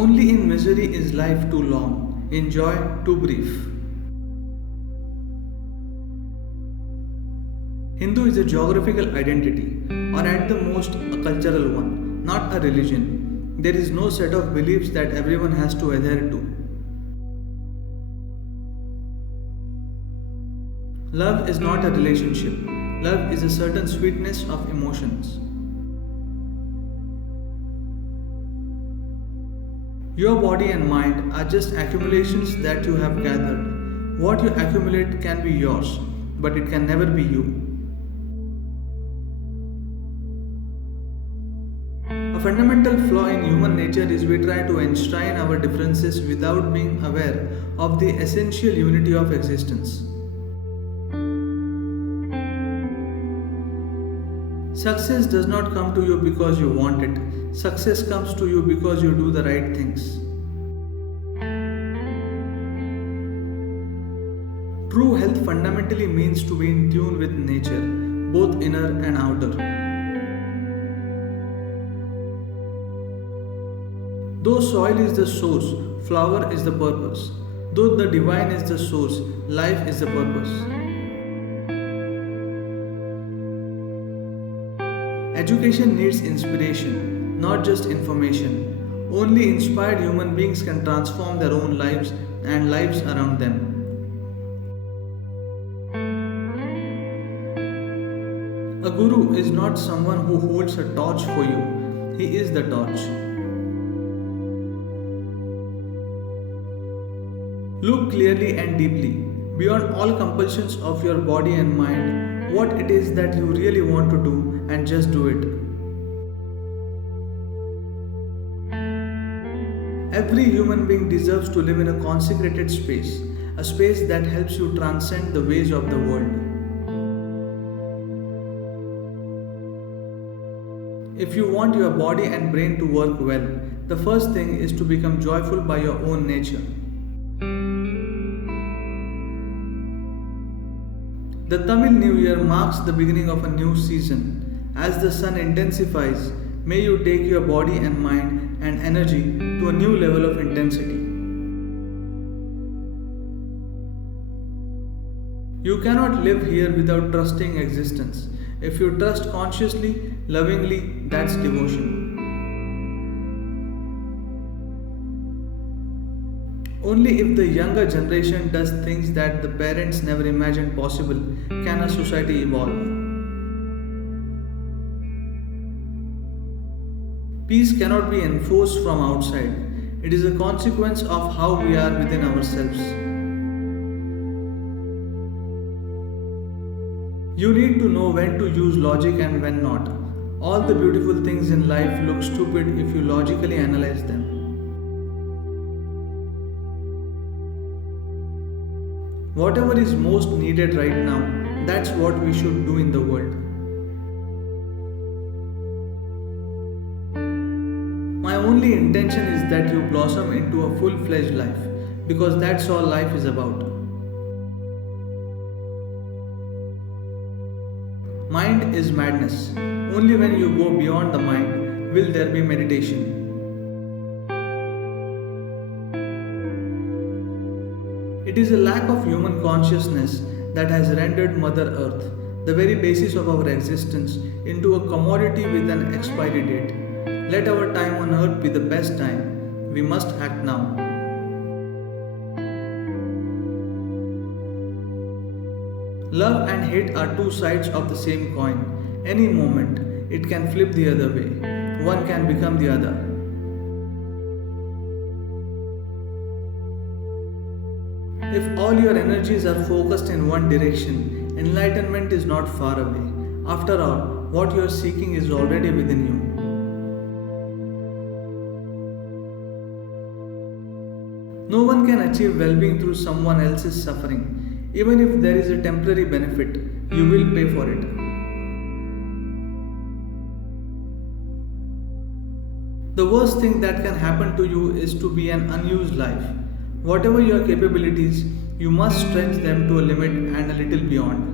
Only in misery is life too long, in joy too brief. Hindu is a geographical identity, or at the most, a cultural one, not a religion. There is no set of beliefs that everyone has to adhere to. Love is not a relationship, love is a certain sweetness of emotions. Your body and mind are just accumulations that you have gathered. What you accumulate can be yours, but it can never be you. A fundamental flaw in human nature is we try to enshrine our differences without being aware of the essential unity of existence. Success does not come to you because you want it. Success comes to you because you do the right things. True health fundamentally means to be in tune with nature, both inner and outer. Though soil is the source, flower is the purpose. Though the divine is the source, life is the purpose. Education needs inspiration, not just information. Only inspired human beings can transform their own lives and lives around them. A guru is not someone who holds a torch for you, he is the torch. Look clearly and deeply, beyond all compulsions of your body and mind, what it is that you really want to do and just do it. Every human being deserves to live in a consecrated space, a space that helps you transcend the ways of the world. If you want your body and brain to work well, the first thing is to become joyful by your own nature. The Tamil New Year marks the beginning of a new season. As the sun intensifies, may you take your body and mind and energy to a new level of intensity. You cannot live here without trusting existence. If you trust consciously, lovingly, that's devotion. Only if the younger generation does things that the parents never imagined possible can a society evolve. Peace cannot be enforced from outside. It is a consequence of how we are within ourselves. You need to know when to use logic and when not. All the beautiful things in life look stupid if you logically analyze them. Whatever is most needed right now, that's what we should do in the world. My only intention is that you blossom into a full-fledged life, because that's all life is about. Mind is madness. Only when you go beyond the mind will there be meditation. It is a lack of human consciousness that has rendered Mother Earth, the very basis of our existence, into a commodity with an expiry date. Let our time on earth be the best time. We must act now. Love and hate are two sides of the same coin. Any moment, it can flip the other way. One can become the other. If all your energies are focused in one direction, enlightenment is not far away. After all, what you are seeking is already within you. No one can achieve well-being through someone else's suffering. Even if there is a temporary benefit, you will pay for it. The worst thing that can happen to you is to be an unused life. Whatever your capabilities, you must stretch them to a limit and a little beyond.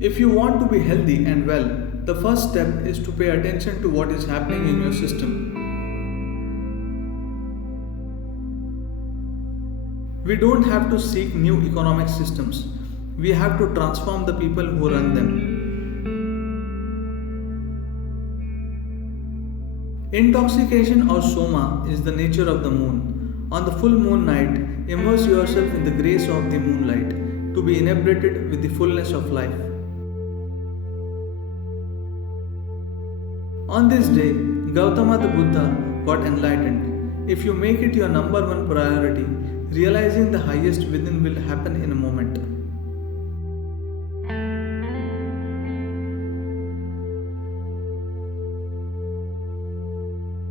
If you want to be healthy and well, The first step is to pay attention to what is happening in your system. We don't have to seek new economic systems. We have to transform the people who run them. Intoxication or soma is the nature of the moon. On the full moon night, immerse yourself in the grace of the moonlight to be inebriated with the fullness of life. On this day, Gautama the Buddha got enlightened. If you make it your number one priority, realizing the highest within will happen in a moment.